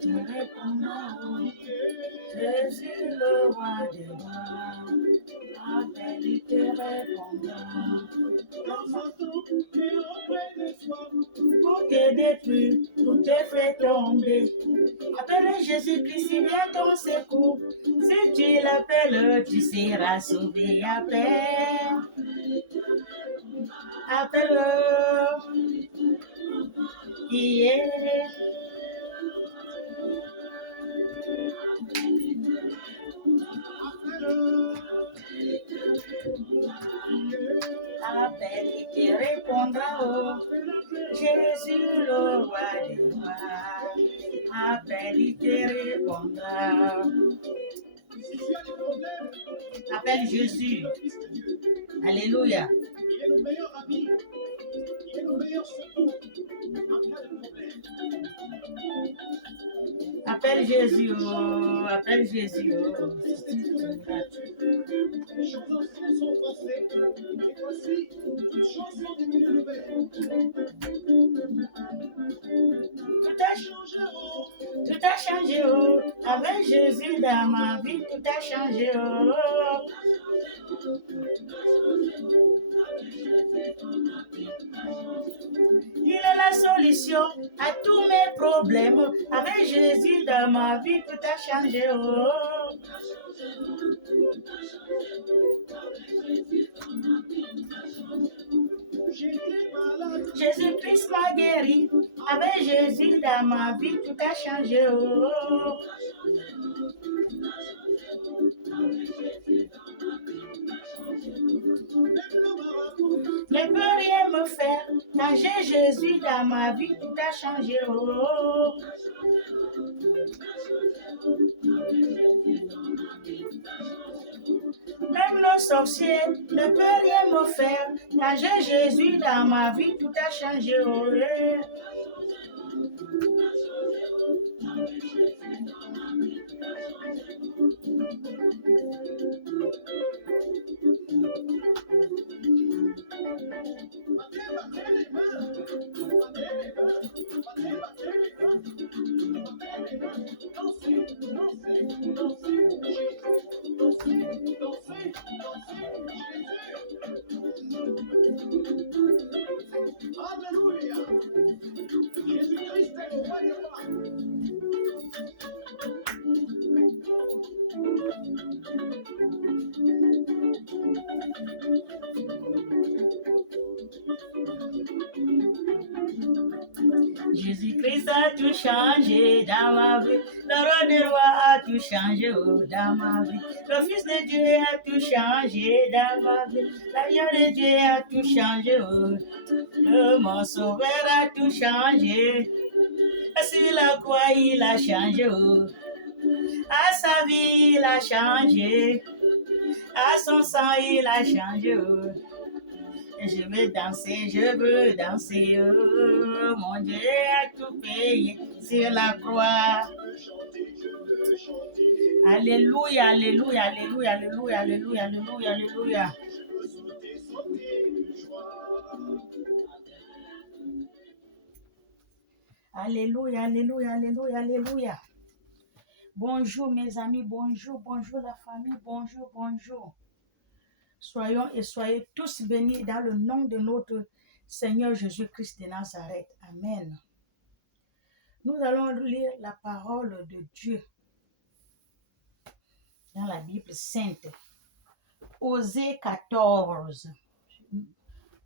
te répondra. Jésus le roi des rois, appelle, il te répondra. Pour t'aider plus, pour te faire tomber. Appelle Jésus-Christ, il vient ton secours. Si tu l'appelles, tu seras sauvé. Appelle, appelle-le. Yeah. Appelle, il te répondra. Oh. Jésus, le roi des rois. Appelle, il te répondra. Appelle Jésus. Alléluia. Il est le meilleur ami. Il est le meilleur secours en cas de problème. Appelle Jésus. Oh. Appelle Jésus. Oh. Les choses anciennes sont passées. Et voici, toutes choses sont devenues nouvelles. Tout a changé. Oh. Tout a changé. Oh. Avec Jésus dans ma vie, tout a changé. Oh. Il est la solution à tous mes problèmes. Avec Jésus dans ma vie, tout a changé. Oh. J'étais malade. Jésus-Christ m'a guéri. Avec Jésus dans ma vie, tout a changé. Oh. Ne peut rien me faire. Quand j'ai Jésus dans ma vie, tout a changé. Oh. Même le sorcier ne peut rien me faire. Quand j'ai Jésus dans ma vie, tout a changé. Oh. Alléluia. Jésus-Christ est le roi des rois. Jésus-Christ a tout changé dans ma vie. Le roi des rois a tout changé dans ma vie. Le Fils de Dieu a tout changé dans ma vie. L'agneau de Dieu a tout changé. Mon sauveur a tout changé. Sur la croix, il a changé. À sa vie, il a changé. À son sang, il a changé. Je veux danser, mon Dieu a tout payé sur la croix. Alléluia, alléluia, alléluia, alléluia, alléluia, alléluia, alléluia. Alléluia, alléluia, alléluia, alléluia. Bonjour mes amis, bonjour, bonjour la famille, bonjour, bonjour. Soyons et soyez tous bénis dans le nom de notre Seigneur Jésus-Christ de Nazareth. Amen. Nous allons lire la parole de Dieu dans la Bible sainte. Osée 14.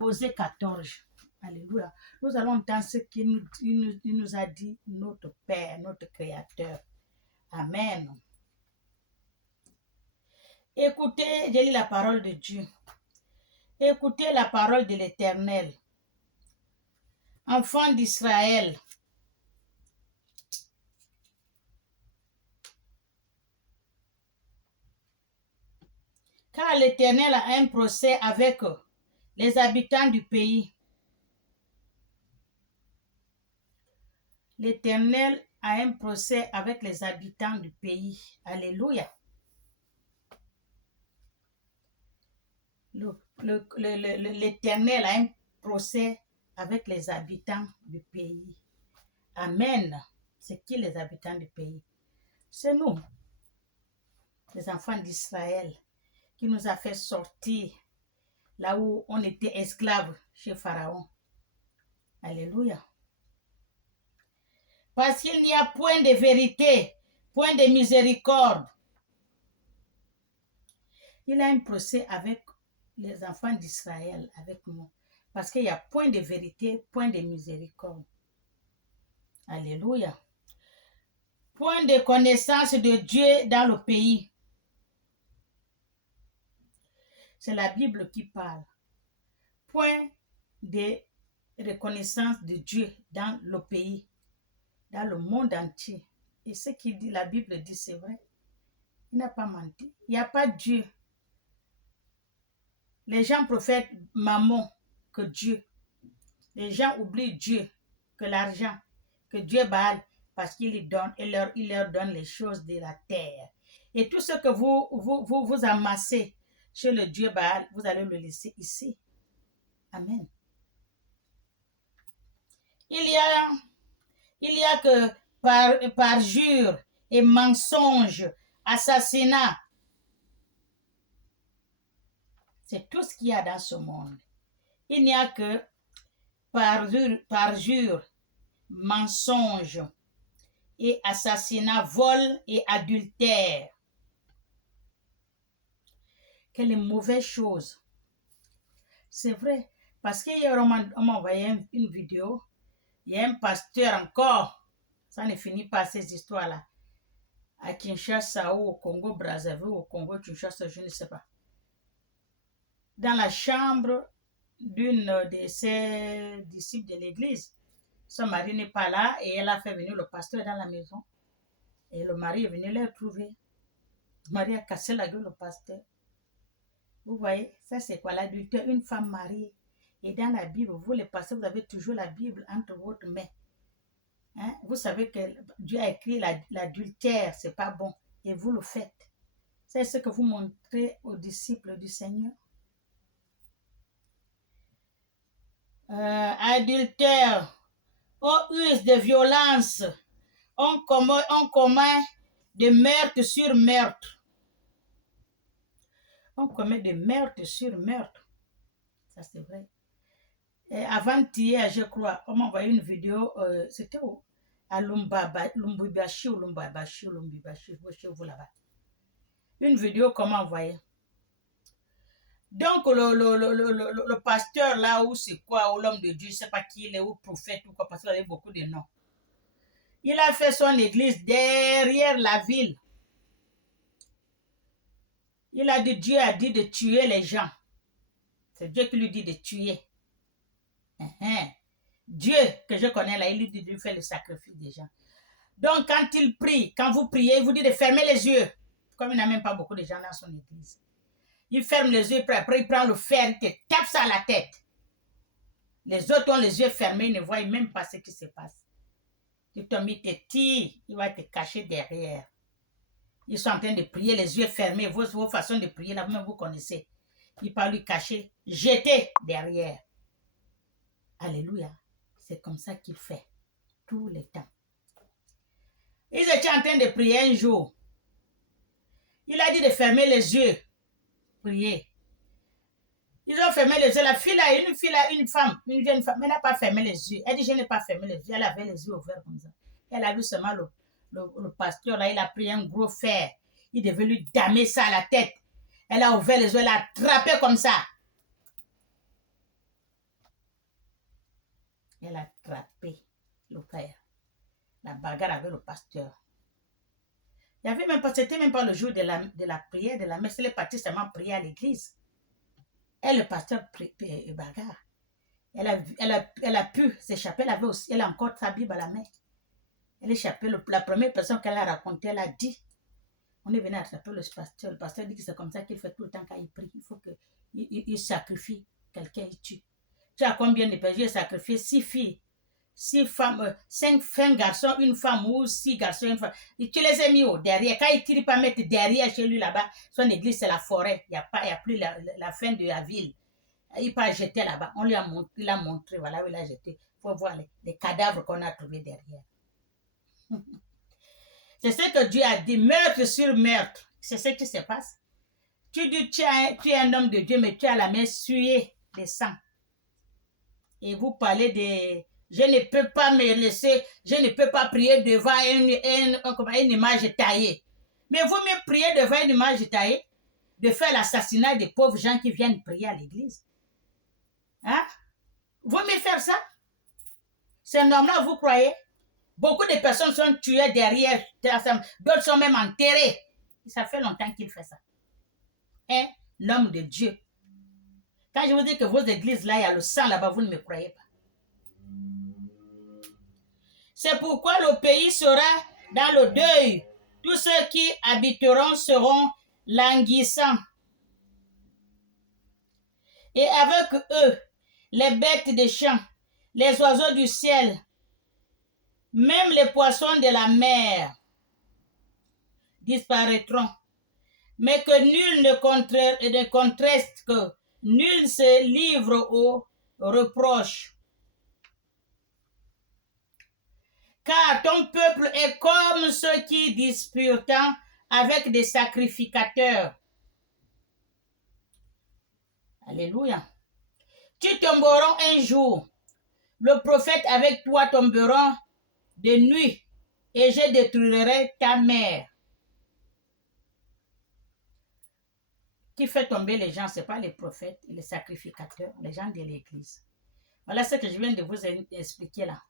Osée 14. Alléluia. Nous allons dans ce qu'il nous a dit notre Père, notre Créateur. Amen. Écoutez, j'ai lu la parole de Dieu. Écoutez la parole de l'Éternel. Enfants d'Israël, car l'Éternel a un procès avec les habitants du pays. L'Éternel a un procès avec les habitants du pays. Alléluia. L'Éternel a un procès avec les habitants du pays. Amen. C'est qui les habitants du pays? C'est nous, les enfants d'Israël, qui nous a fait sortir là où on était esclaves chez Pharaon. Alléluia. Parce qu'il n'y a point de vérité, point de miséricorde. Il a un procès avec les enfants d'Israël, avec nous. Parce qu'il n'y a point de vérité, point de miséricorde. Alléluia. Point de connaissance de Dieu dans le pays. C'est la Bible qui parle. Point de reconnaissance de Dieu dans le pays, dans le monde entier. Et ce que la Bible dit, c'est vrai. Il n'a pas menti. Il n'y a pas Dieu. Les gens prophètent maman que Dieu. Les gens oublient Dieu, que l'argent, que Dieu Baal, parce qu'il donne, il leur donne les choses de la terre. Et tout ce que vous amassez chez le Dieu Baal, vous allez le laisser ici. Amen. Il y a que par jure et mensonge, assassinat. C'est tout ce qu'il y a dans ce monde. Il n'y a que par jure, mensonge et assassinat, vol et adultère. Quelle mauvaise chose. C'est vrai. Parce qu'hier, on m'a envoyé une vidéo. Il y a un pasteur encore. Ça ne finit pas ces histoires-là. À Kinshasa ou au Congo, Brazzaville ou au Congo, Kinshasa, je ne sais pas. Dans la chambre d'une de ses disciples de l'église. Son mari n'est pas là et elle a fait venir le pasteur dans la maison. Et le mari est venu les trouver. Le mari a cassé la gueule au pasteur. Vous voyez, ça c'est quoi l'adultère? Une femme mariée. Et dans la Bible, vous les pasteurs, vous avez toujours la Bible entre votre main. Hein? Vous savez que Dieu a écrit l'adultère, c'est pas bon. Et vous le faites. C'est ce que vous montrez aux disciples du Seigneur. Adultère, on use de violence, on commet de meurtre sur meurtre. On commet de meurtre sur meurtre. Ça c'est vrai. Et avant-hier, je crois, on m'a envoyé une vidéo, c'était où? À Lumbibashi ou Lumbibashi, vous là-bas. Une vidéo qu'on m'a envoyée. Donc, le pasteur là, ou c'est quoi, ou l'homme de Dieu, je ne sais pas qui il est, ou prophète, ou quoi, parce qu'il avait beaucoup de noms. Il a fait son église derrière la ville. Il a dit, Dieu a dit de tuer les gens. C'est Dieu qui lui dit de tuer. Dieu que je connais là, il lui dit de faire le sacrifice des gens. Donc, quand il prie, quand vous priez, il vous dit de fermer les yeux. Comme il n'a même pas beaucoup de gens dans son église. Il ferme les yeux, après il prend le fer, il te tape ça à la tête. Les autres ont les yeux fermés, ils ne voient même pas ce qui se passe. Il te tire, il va te cacher derrière. Ils sont en train de prier, les yeux fermés, vos façons de prier, là, vous connaissez. Il va lui cacher, jeter derrière. Alléluia. C'est comme ça qu'il fait, tout le temps. Ils étaient en train de prier un jour. Il a dit de fermer les yeux. Prier. Ils ont fermé les yeux. La fille là, une femme, une jeune femme, elle n'a pas fermé les yeux. Elle dit, je n'ai pas fermé les yeux. Elle avait les yeux ouverts comme ça. Elle a vu seulement le pasteur là, il a pris un gros fer. Il devait lui damer ça à la tête. Elle a ouvert les yeux, elle a attrapé comme ça. Elle a attrapé le frère. La bagarre avec le pasteur. Il y avait même pas, c'était même pas le jour de la prière, de la messe. Elle est partie seulement prier à l'église. Et le pasteur bagarre. Elle a pu s'échapper. Elle a encore sa Bible à la main. Elle échappée. La première personne qu'elle a racontée, elle a dit. On est venu attraper le pasteur. Le pasteur dit que c'est comme ça qu'il fait tout le temps quand il prie. Il faut qu'il sacrifie quelqu'un, il tue. Tu as combien de personnes? J'ai sacrifié 6 filles. 6 femmes, 5 garçons, une femme ou 6 garçons, une femme. Et tu les as mis derrière. Quand il tire pas mettre derrière chez lui là-bas, son église c'est la forêt. Il n'y a plus la fin de la ville. Il pas jeter là-bas. On lui a montré, voilà où il a jeté. Il faut voir les cadavres qu'on a trouvés derrière. C'est ce que Dieu a dit, meurtre sur meurtre. C'est ce qui se passe. Tu dis, tu es un homme de Dieu, mais tu as la main souillée de sang. Et vous parlez de... Je ne peux pas me laisser, je ne peux pas prier devant une image taillée. Mais vous me priez devant une image taillée de faire l'assassinat des pauvres gens qui viennent prier à l'église. Hein? Vous me faites ça? C'est normal, vous croyez? Beaucoup de personnes sont tuées derrière, d'autres sont même enterrées. Ça fait longtemps qu'il fait ça. Hein? L'homme de Dieu. Quand je vous dis que vos églises là, il y a le sang là-bas, vous ne me croyez pas. C'est pourquoi le pays sera dans le deuil. Tous ceux qui habiteront seront languissants. Et avec eux, les bêtes des champs, les oiseaux du ciel, même les poissons de la mer disparaîtront. Mais que nul ne contraste, que nul se livre aux reproches. Car ton peuple est comme ceux qui disputent avec des sacrificateurs. Alléluia. Tu tomberas un jour. Le prophète avec toi tomberont de nuit et je détruirai ta mère. Qui fait tomber les gens, ce n'est pas les prophètes, les sacrificateurs, les gens de l'église. Voilà ce que je viens de vous expliquer là.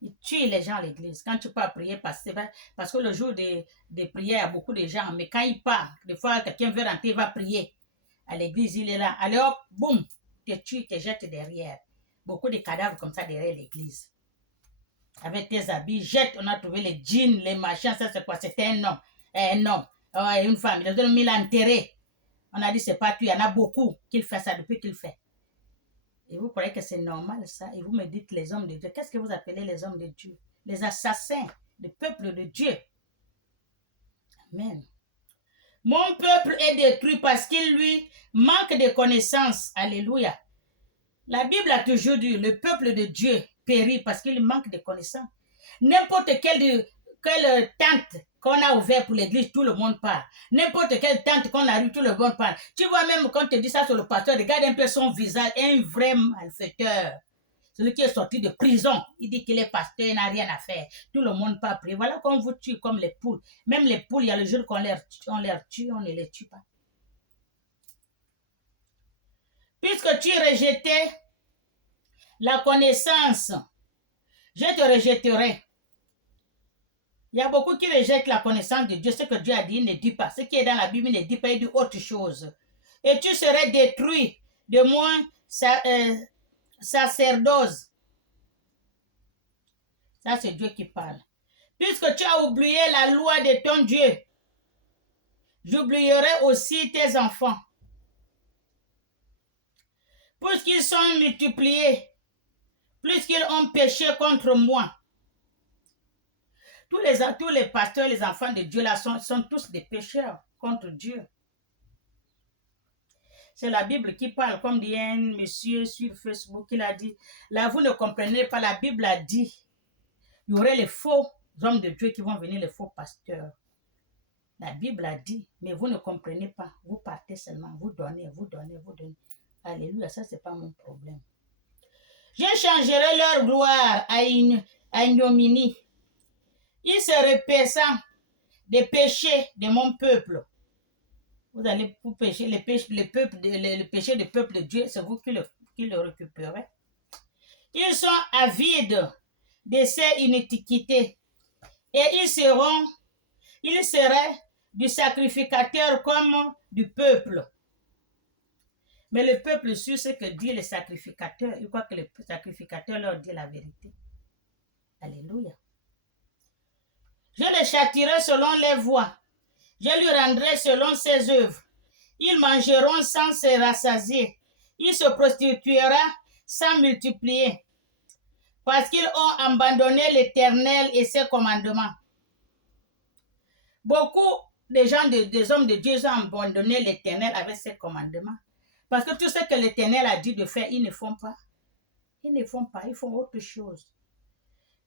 Ils tuent les gens à l'église. Quand tu pars prier, parce que le jour de prière, il y a beaucoup de gens, mais quand il part, des fois quelqu'un veut rentrer, il va prier. À l'église, il est là. Alors, boum, te tue, te jette derrière. Beaucoup de cadavres comme ça derrière l'église. Avec tes habits, jette, on a trouvé les jeans, les machins, ça c'est quoi? C'était un homme. Un homme. Une femme, ils ont mis l'enterré. On a dit, c'est pas tout, il y en a beaucoup qui fait ça depuis qu'il fait. Et vous croyez que c'est normal ça? Et vous me dites les hommes de Dieu. Qu'est-ce que vous appelez les hommes de Dieu? Les assassins, le peuple de Dieu. Amen. Mon peuple est détruit parce qu'il lui manque de connaissances. Alléluia. La Bible a toujours dit, le peuple de Dieu périt parce qu'il manque de connaissances. N'importe quelle tente qu'on a ouverte pour l'église, tout le monde part. N'importe quelle tente qu'on a eu, tout le monde part. Tu vois même quand on te dit ça sur le pasteur, regarde un peu son visage, un vrai malfaiteur. Celui qui est sorti de prison, il dit qu'il est pasteur, il n'a rien à faire. Tout le monde part prier. Voilà qu'on vous tue comme les poules. Même les poules, il y a le jour qu'on les tue, on ne les tue pas. Puisque tu rejetais la connaissance, je te rejetterai. Il y a beaucoup qui rejettent la connaissance de Dieu. Ce que Dieu a dit, il ne dit pas. Ce qui est dans la Bible, il ne dit pas, il dit autre chose. Et tu serais détruit de mon sacerdoce. Ça, c'est Dieu qui parle. Puisque tu as oublié la loi de ton Dieu, j'oublierai aussi tes enfants. Puisqu'ils sont multipliés, puisqu'ils ont péché contre moi. Tous les pasteurs, les enfants de Dieu là sont tous des pécheurs contre Dieu. C'est la Bible qui parle, comme dit un monsieur sur Facebook, il a dit, là vous ne comprenez pas, la Bible a dit, il y aurait les faux hommes de Dieu qui vont venir, les faux pasteurs. La Bible a dit, mais vous ne comprenez pas, vous partez seulement, vous donnez, vous donnez, vous donnez. Alléluia, ça c'est pas mon problème. Je changerai leur gloire à ignominie. Ils se repaissant des péchés de mon peuple. Vous allez vous pécher le péché du peuple de Dieu, c'est vous qui le récupérez. Ils sont avides de ces iniquités et ils seraient du sacrificateur comme du peuple. Mais le peuple suit ce que dit le sacrificateur. Il croit que le sacrificateur leur dit la vérité. Alléluia. Je les châtirai selon les voies. Je lui rendrai selon ses œuvres. Ils mangeront sans se rassasier. Il se prostituera sans multiplier. Parce qu'ils ont abandonné l'Éternel et ses commandements. Beaucoup de gens, des hommes de Dieu ont abandonné l'Éternel avec ses commandements. Parce que tout ce que l'Éternel a dit de faire, ils ne font pas. Ils ne font pas, ils font autre chose.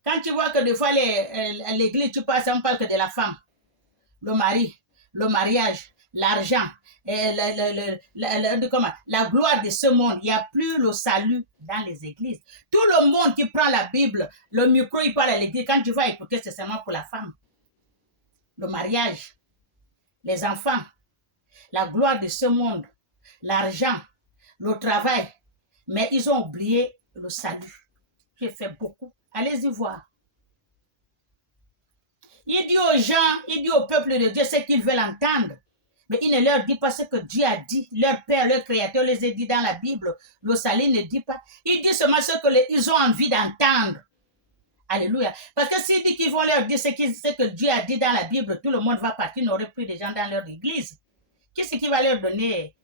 Quand tu vois que des fois, l'église, tu passes, on parle que de la femme, le mari, le mariage, l'argent, la gloire de ce monde. Il n'y a plus le salut dans les églises. Tout le monde qui prend la Bible, le micro, il parle à l'église. Quand tu vas écouter, c'est seulement pour la femme. Le mariage, les enfants, la gloire de ce monde, l'argent, le travail. Mais ils ont oublié le salut. J'ai fait beaucoup. Allez-y voir. Il dit aux gens, il dit au peuple de Dieu ce qu'ils veulent entendre. Mais il ne leur dit pas ce que Dieu a dit. Leur Père, leur Créateur les a dit dans la Bible. Le salut ne dit pas. Il dit seulement ce qu'ils ont envie d'entendre. Alléluia. Parce que s'il dit qu'ils vont leur dire ce que Dieu a dit dans la Bible, tout le monde va partir, n'aurait plus de gens dans leur église. Qu'est-ce qui va leur donner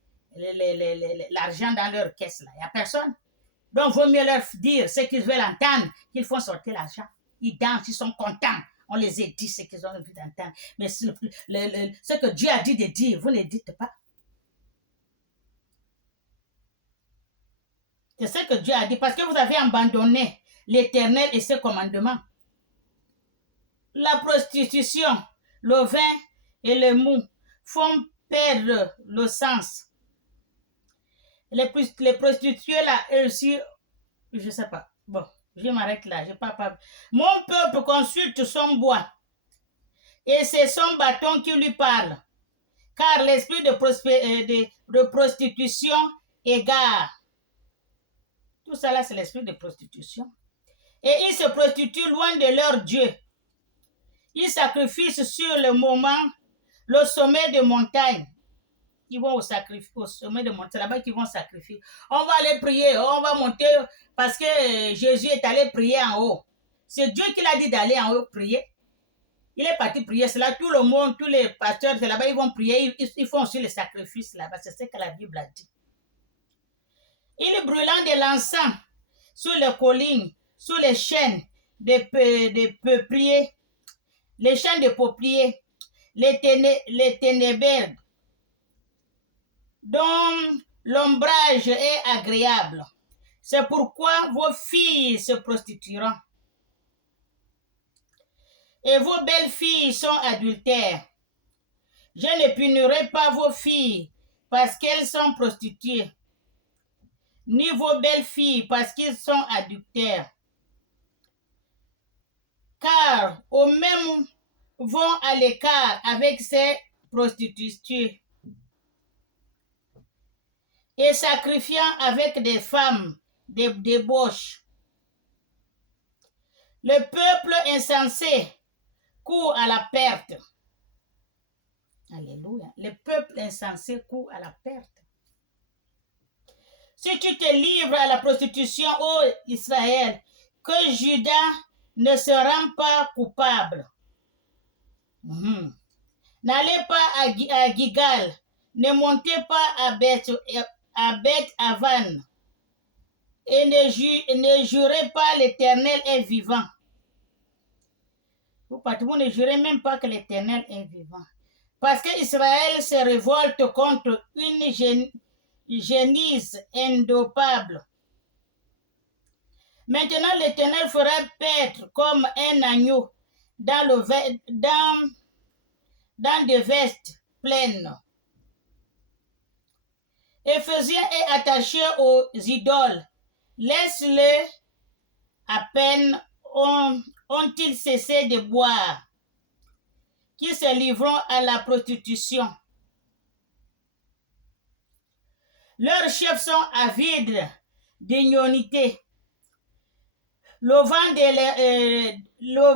l'argent dans leur caisse là? Il n'y a personne. Donc, il vaut mieux leur dire ce qu'ils veulent entendre, qu'ils font sortir l'argent. Ils dansent, ils sont contents. On les a dit ce qu'ils ont envie d'entendre. Mais ce que Dieu a dit de dire, vous ne dites pas. C'est ce que Dieu a dit. Parce que vous avez abandonné l'Éternel et ses commandements. La prostitution, le vin et le mou font perdre le sens. Les prostituées là, eux aussi, je ne sais pas. Bon, je m'arrête là. Mon peuple consulte son bois et c'est son bâton qui lui parle. Car l'esprit de prostitution égare. Tout ça là, c'est l'esprit de prostitution. Et ils se prostituent loin de leur Dieu. Ils sacrifient sur le moment le sommet de montagne. Ils vont au sommet de montagne. C'est là-bas qu'ils vont sacrifier. On va aller prier, on va monter parce que Jésus est allé prier en haut. C'est Dieu qui l'a dit d'aller en haut prier. Il est parti prier. C'est là tout le monde, tous les pasteurs, c'est là-bas ils vont prier. Ils font aussi les sacrifices là-bas. C'est ce que la Bible a dit. Il est brûlant de l'encens sur les collines, sous les chaînes de peupliers, les chaînes de peupliers, les ténébreux, dont l'ombrage est agréable. C'est pourquoi vos filles se prostitueront. Et vos belles filles sont adultères. Je ne punirai pas vos filles parce qu'elles sont prostituées, ni vos belles filles parce qu'elles sont adultères. Car au même vont à l'écart avec ces prostituées et sacrifiant avec des femmes des débauches. Le peuple insensé court à la perte. Alléluia. Le peuple insensé court à la perte. Si tu te livres à la prostitution, ô Israël, que Juda ne se rend pas coupable. N'allez pas à Gigal, ne montez pas à Beth-Avan, et ne jurez pas l'Éternel est vivant. Vous ne jurez même pas que l'Éternel est vivant. Parce qu'Israël se révolte contre une génisse indopable. Maintenant, l'Éternel fera paître comme un agneau dans des vestes pleines. Éphésiens est attaché aux idoles. Laisse-le, à peine ont-ils cessé de boire, qui se livrent à la prostitution. Leurs chefs sont avides d'ignomité. Le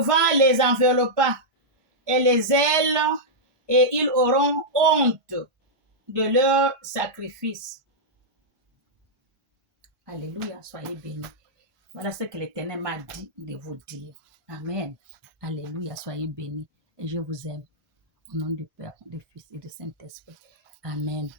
vent les enveloppa et les ailes, et ils auront honte de leur sacrifice. Alléluia, soyez bénis. Voilà ce que l'Éternel m'a dit de vous dire. Amen. Alléluia, soyez bénis. Et je vous aime. Au nom du Père, du Fils et du Saint-Esprit. Amen.